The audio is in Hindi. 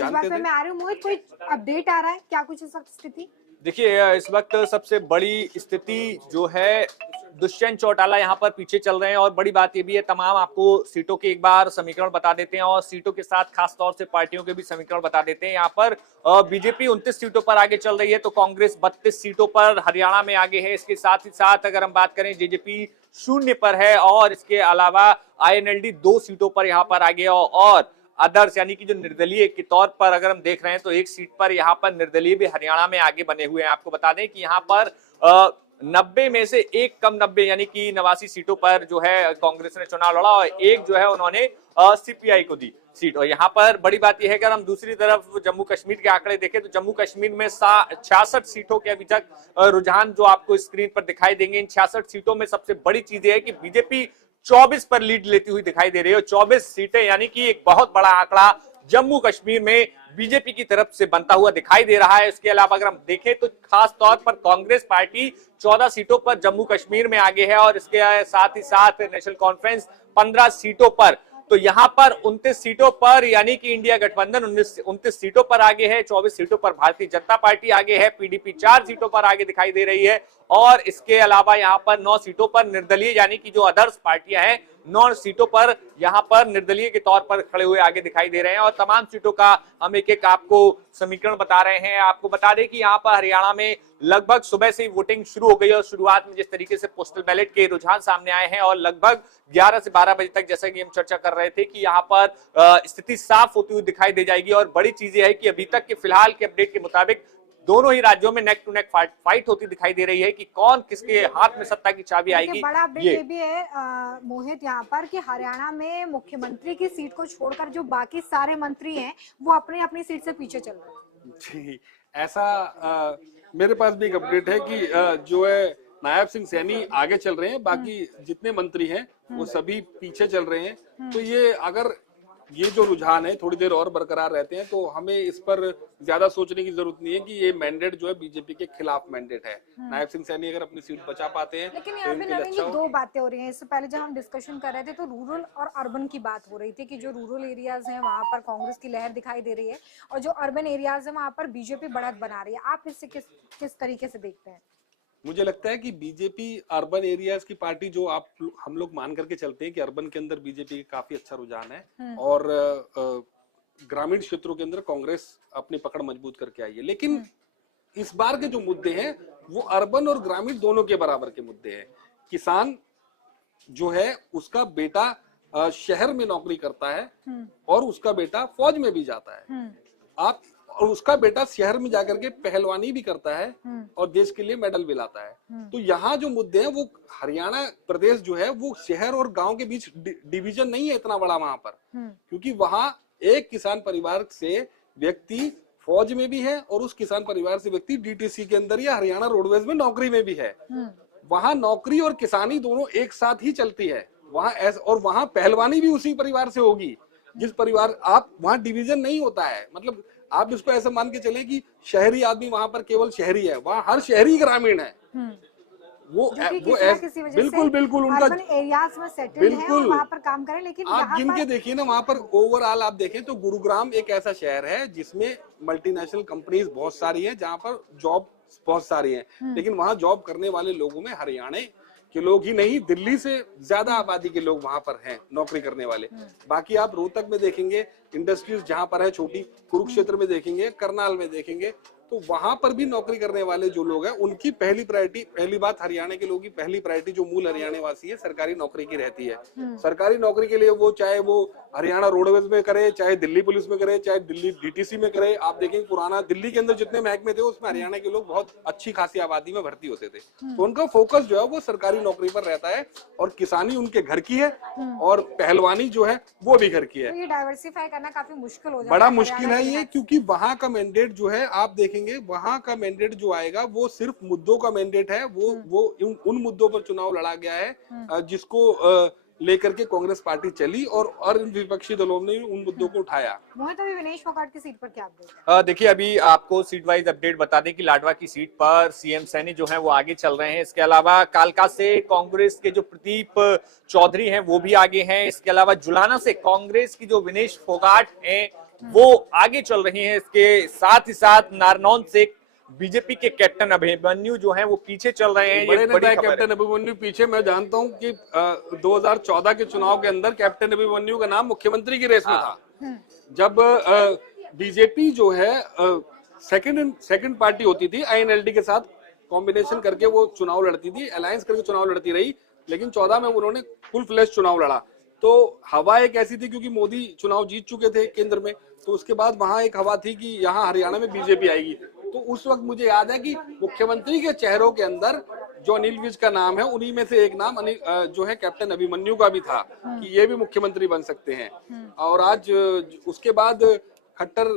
जानते थे। मैं आ रही हूँ मोहित, कोई अपडेट आ रहा है क्या, कुछ इस वक्त स्थिति? देखिए, इस वक्त सबसे बड़ी स्थिति जो है, दुष्यंत चौटाला यहाँ पर पीछे चल रहे हैं और बड़ी बात ये भी है, तमाम आपको सीटों के एक बार समीकरण बता देते हैं और सीटों के साथ खास तौर से पार्टियों के भी समीकरण बता देते हैं। यहाँ पर बीजेपी 29 सीटों पर आगे चल रही है तो कांग्रेस 32 सीटों पर हरियाणा में आगे है। इसके साथ ही साथ अगर हम बात करें, जेजेपी 0 पर है और इसके अलावा आईएनएलडी 2 सीटों पर यहाँ पर आगे और अदर्स यानी कि जो निर्दलीय के तौर पर अगर हम देख रहे हैं तो 1 सीट पर यहाँ पर निर्दलीय भी हरियाणा में आगे बने हुए हैं। आपको बता दें कि यहाँ पर 90 में से एक कम 90 यानी कि 89 सीटों पर जो है कांग्रेस ने चुनाव लड़ा और एक जो है उन्होंने सीपीआई को दी सीट। और यहाँ पर बड़ी बात यह है कि अगर हम दूसरी तरफ जम्मू कश्मीर के आंकड़े देखें तो जम्मू कश्मीर में 66 सीटों के अभी तक रुझान जो आपको स्क्रीन पर दिखाई देंगे। इन 66 सीटों में सबसे बड़ी चीज है कि बीजेपी 24 पर लीड लेती हुई दिखाई दे रही है। 24 सीटें यानी कि एक बहुत बड़ा आंकड़ा जम्मू कश्मीर में बीजेपी की तरफ से बनता हुआ दिखाई दे रहा है। इसके अलावा अगर हम देखें तो खास तौर पर कांग्रेस पार्टी 14 सीटों पर जम्मू कश्मीर में आगे है और इसके साथ ही साथ नेशनल कॉन्फ्रेंस 15 सीटों पर। तो यहां पर 29 सीटों पर यानी कि इंडिया गठबंधन 29 सीटों पर आगे है, 24 सीटों पर भारतीय जनता पार्टी आगे है, पीडीपी 4 सीटों पर आगे दिखाई दे रही है और इसके अलावा यहां पर 9 सीटों पर निर्दलीय यानी कि जो अदर्स पार्टियां हैं 9 सीटों पर यहां पर निर्दलीय के तौर पर खड़े हुए आगे दिखाई दे रहे हैं। और तमाम सीटों का हम एक एक आपको समीकरण बता रहे हैं। आपको बता दें कि यहां पर हरियाणा में लगभग सुबह से ही वोटिंग शुरू हो गई और शुरुआत में जिस तरीके से पोस्टल बैलेट के रुझान सामने आए हैं और लगभग 11 से 12 बजे तक जैसा कि हम चर्चा कर रहे थे कि यहां पर स्थिति साफ होती हुई दिखाई दे जाएगी। और बड़ी चीज यह है कि अभी तक के फिलहाल के अपडेट के मुताबिक दोनों ही राज्यों में नेक टू नेक फाइट होती दिखाई दे रही है कि कौन किसके हाथ में सत्ता की चाबी आएगी। बड़ा अपडेट ये भी है मोहित यहाँ पर कि हरियाणा में मुख्यमंत्री की सीट को छोड़कर जो बाकी सारे मंत्री हैं वो अपनी अपनी सीट से पीछे चल रहे हैं। जी, ऐसा मेरे पास भी एक अपडेट है कि जो है नायब सिंह सैनी आगे चल रहे हैं, बाकी जितने मंत्री हैं वो सभी पीछे चल रहे हैं। तो ये अगर ये जो रुझान है थोड़ी देर और बरकरार रहते हैं तो हमें इस पर ज्यादा सोचने की जरूरत नहीं है कि ये मैंडेट जो है बीजेपी के खिलाफ मैंडेट है। नायब सिंह सैनी अगर अपनी सीट बचा पाते हैं लेकिन यहाँ पे नवीन जी दो बातें हो रही हैं। इससे पहले जब हम डिस्कशन कर रहे थे तो रूरल और अर्बन की बात हो रही थी कि जो रूरल एरियाज हैं वहां पर कांग्रेस की लहर दिखाई दे रही है और जो अर्बन एरियाज है वहां पर बीजेपी बढ़त बना रही है। आप इससे किस तरीके से देखते हैं? मुझे लगता है कि बीजेपी अर्बन एरियाज की पार्टी जो हम लोग मान करके चलते हैं कि अर्बन के अंदर बीजेपी का काफी अच्छा रुझान है और ग्रामीण क्षेत्रों के अंदर कांग्रेस अपनी पकड़ मजबूत करके आई है। लेकिन इस बार के जो मुद्दे हैं वो अर्बन और ग्रामीण दोनों के बराबर के मुद्दे हैं। किसान जो है उसका बेटा शहर में नौकरी करता है और उसका बेटा फौज में भी जाता है। और उसका बेटा शहर में जाकर के पहलवानी भी करता है और देश के लिए मेडल भी लाता है। तो यहाँ जो मुद्दे हैं वो हरियाणा प्रदेश जो है वो शहर और गांव के बीच डिवीजन नहीं है इतना बड़ा वहां पर, क्योंकि वहां एक किसान परिवार से व्यक्ति फौज में भी है और उस किसान परिवार से व्यक्ति डीटीसी के अंदर या हरियाणा रोडवेज में नौकरी में भी है। वहां नौकरी और किसानी दोनों एक साथ ही चलती है वहां, और वहां पहलवानी भी उसी परिवार से होगी जिस परिवार आप वहां डिवीजन नहीं होता है। मतलब आप इसको ऐसा मान के चले कि शहरी आदमी वहां पर केवल शहरी है, वहां हर शहरी ग्रामीण है। वो बिल्कुल उनका एरियाज में सेटल्ड है और वहां पर काम करें। लेकिन आप गिन के देखिए ना, वहां पर ओवरऑल आप देखें तो गुरुग्राम एक ऐसा शहर है जिसमें मल्टीनेशनल कंपनीज बहुत सारी हैं, जहां पर जॉब बहुत सारी हैं, लेकिन वहां जॉब करने वाले लोगों में हरियाणा के लोग ही नहीं, दिल्ली से ज्यादा आबादी के लोग वहां पर हैं नौकरी करने वाले। बाकी आप रोहतक में देखेंगे इंडस्ट्रीज जहां पर है छोटी, कुरुक्षेत्र में देखेंगे, करनाल में देखेंगे, तो वहां पर भी नौकरी करने वाले जो लोग हैं उनकी पहली प्रायोरिटी, पहली बात हरियाणा के लोगों की पहली प्रायोरिटी जो मूल हरियाणा वासी है सरकारी नौकरी की रहती है। सरकारी नौकरी के लिए वो चाहे वो हरियाणा रोडवेज में करे, चाहे दिल्ली पुलिस में करे, चाहे दिल्ली डीटीसी में करे। आप देखेंगे पुराना दिल्ली के अंदर जितने महकमे थे उसमें हरियाणा के लोग बहुत अच्छी खासी आबादी में भर्ती होते थे। तो उनका फोकस जो है वो सरकारी नौकरी पर रहता है और किसानी उनके घर की है और पहलवानी जो है वो भी घर की है। तो ये डाइवर्सिफाई करना काफी मुश्किल हो जाता है, बड़ा मुश्किल है ये, क्योंकि वहां का मैंडेट जो है आप देखेंगे वहां का मैंडेट जो आएगा वो सिर्फ मुद्दों का मैंडेट है। वो उन मुद्दों पर चुनाव लड़ा गया है जिसको लेकर के कांग्रेस पार्टी चली और विपक्षी दलों ने उन मुद्दों को उठाया। मोहित, अभी विनेश फोगाट की सीट पर क्या अपडेट? देखिए, अभी आपको सीट वाइज अपडेट बता दें कि लाडवा की सीट पर सीएम सैनी जो है वो आगे चल रहे हैं। इसके अलावा कालका से कांग्रेस के जो प्रदीप चौधरी हैं वो भी आगे हैं। इसके अलावा जुलाना से कांग्रेस की जो विनेश फोगाट हैं वो आगे चल रही हैं। इसके साथ ही साथ नारनौंद से बीजेपी के कैप्टन अभिमन्यु जो हैं वो पीछे चल रहे हैं। बड़े ये नेता बड़ी है खबर है। कैप्टन अभिमन्यु पीछे। मैं जानता हूं कि 2014 के चुनाव के अंदर कैप्टन अभिमन्यु का नाम मुख्यमंत्री की रेस में था। जब बीजेपी जो है सेकंड पार्टी होती थी, आईएनएलडी के साथ कॉम्बिनेशन करके वो चुनाव लड़ती थी, अलायंस करके चुनाव लड़ती रही, लेकिन 14 में उन्होंने फुल फ्लैश चुनाव लड़ा। तो हवा एक ऐसी थी क्योंकि मोदी चुनाव जीत चुके थे केंद्र में, तो उसके बाद वहां एक हवा थी कि यहाँ हरियाणा में बीजेपी आएगी। तो उस वक्त मुझे याद है कि मुख्यमंत्री के चेहरों के अंदर जो अनिल विज का नाम है, उन्हीं में से एक नाम जो है कैप्टन अभिमन्यु का भी था कि ये भी मुख्यमंत्री बन सकते हैं। और आज उसके बाद खट्टर